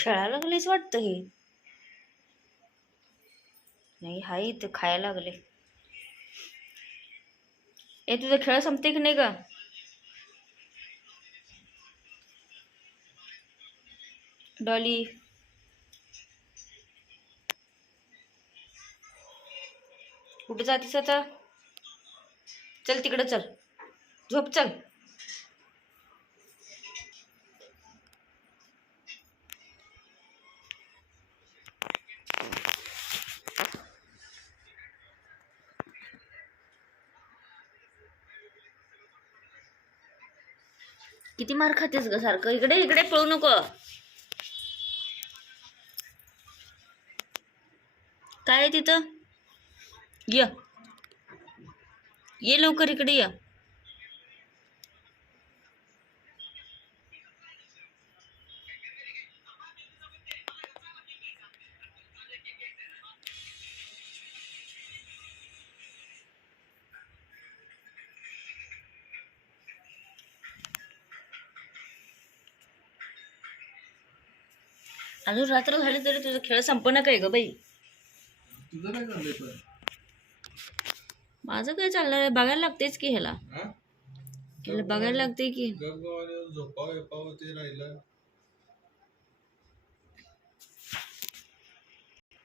खेळायला लागलेच वाटतं हे. नाही हाय इथं खायला लागले. ए तुझा खेळ संपते की नाही ग? डॉली कुठे जातीस आता? चल तिकडं चल, झोप चल. किती मार खातेस ग सारखं? इकडे इकडे पळू नको. काय आहे तिथं? ये लवकर इकडे ये. अजून रात्र झाली तरी तुझा खेळ संपना काय ग बाई? तुझं काय चाललंय पण? माझं काय चाललंय? बघायला लागतेच की ह्याला. ह्याला बघायला लागते की. गपगवाने झोपाव येपाव ते राहिलं.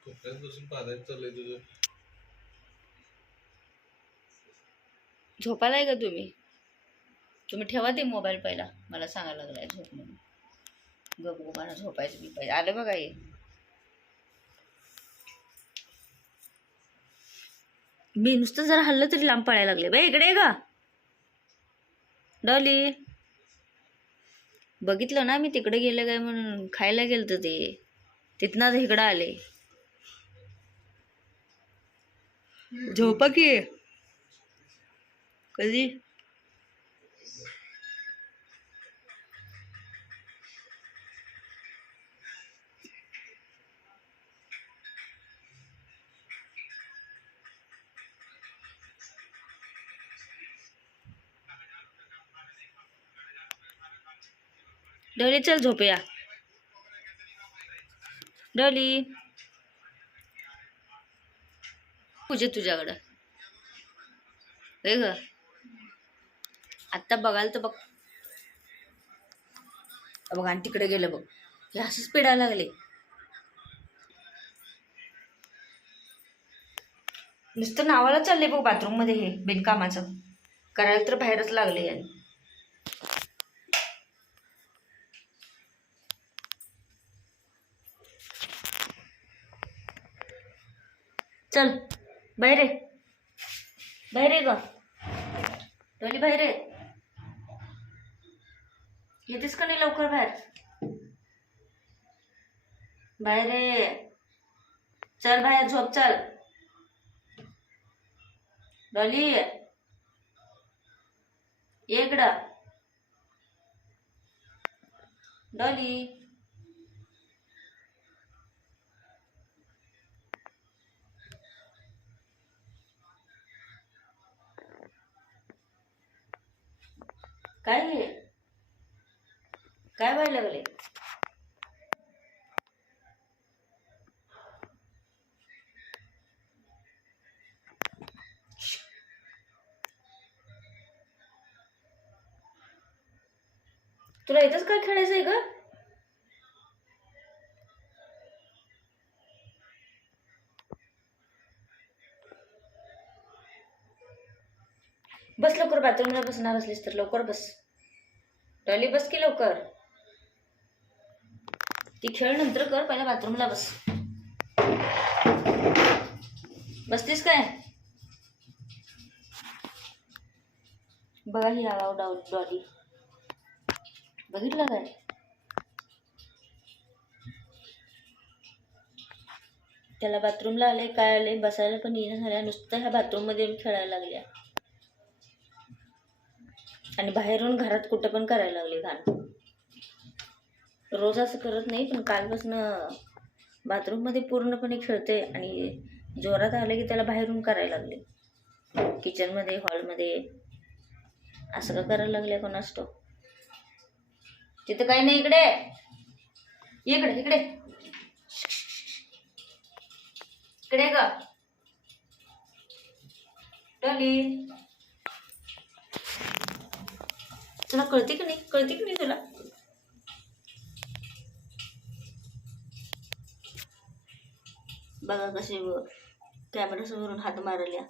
कोपऱ्यात बसून पाहायचं चाललंय तुझं. झोपालाय का तुम्ही? तुम्ही ठेवा ते मोबाईल पहिला. मला सांगायला लागलाय झोप म्हणून. गपगुमाना झोपायचं मी पाहिजे. आलं बघा हे. मी नुसतं जरा हल्लं तरी लांब पळायला लागले. बाई इकडे का डॉली? बघितलं ना मी तिकडे गेलं काय म्हणून. खायला गेलं तर ते तिथनं इकडं आले. झोपा की कधी. डॉली चल झोपूया. डॉली पूजे तुझ्याकडं ग. आत्ता बघाल तर बघ. बघ आणि तिकडे गेलं बघ. हे असंच पिडायला लागले. नुसतं नावाला चालले बघ बाथरूम मध्ये. हे बिनकामाचं करायला तर बाहेरच लागले. आणि चल बाहेर ये. बाहेर ये ग डॉली. बाहेर ये. येतेस का नाही लवकर बाहेर? बाहेर ये. चल बाहेर झोप चल. डॉली ये इकडं. डॉली काय हे? काय व्हायला लागले? तुला इथंच काय खेळायचंय ग? बस लवकर. बाथरूमला बसणार असलीस तर लवकर बस. डॉली बस की लवकर. ती खेळ नंतर कर, पहिला बाथरूमला बस. बसतीस काय? बघा ही आलाव डॉली. बघितलं काय? त्याला बाथरूमला आले काय आले, बसायला पण येणं झाल्या. नुसतं ह्या बाथरूम मध्ये खेळायला लागल्या. आणि बाहेरून घरात कुठं पण करायला लागले घाण. रोज असं करत नाही पण कालपासून बाथरूम मध्ये पूर्णपणे खेळते. आणि जोरात आले की त्याला बाहेरून करायला लागले. किचन मध्ये, हॉलमध्ये असं का करायला लागले कोणास ठाऊक. तिथं काही नाही इकडे. इकडे इकडे इकडे ग डॉली. तुला कळते की नाही तुला? बघा कशी कॅमेरा समोरून हात मारल्या.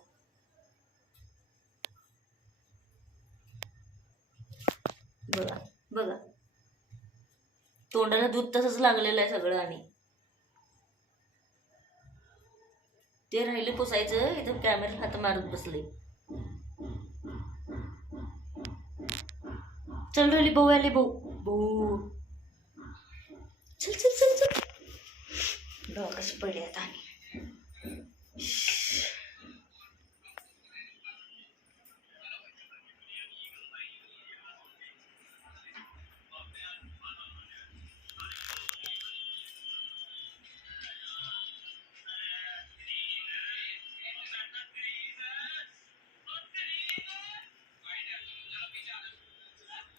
बघा बघा तोंडाला दूध तसंच लागलेलं आहे सगळं. आणि ते राहिले पुसायचं, इथं कॅमेरा हात मारत बसले. चल राहिली भाऊ आले भाऊ. चल चल चल चल. बघ कशी पडली आता. आणि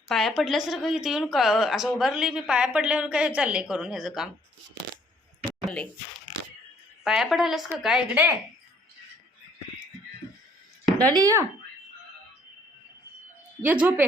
पाया पडल्यासारखं इथे येऊन असं उभारली मी. पाया पडल्यावर काय चाललंय करून ह्याचं काम चाललंय. पाया पडायलास का काय? इकडे डॉली ये झोपे.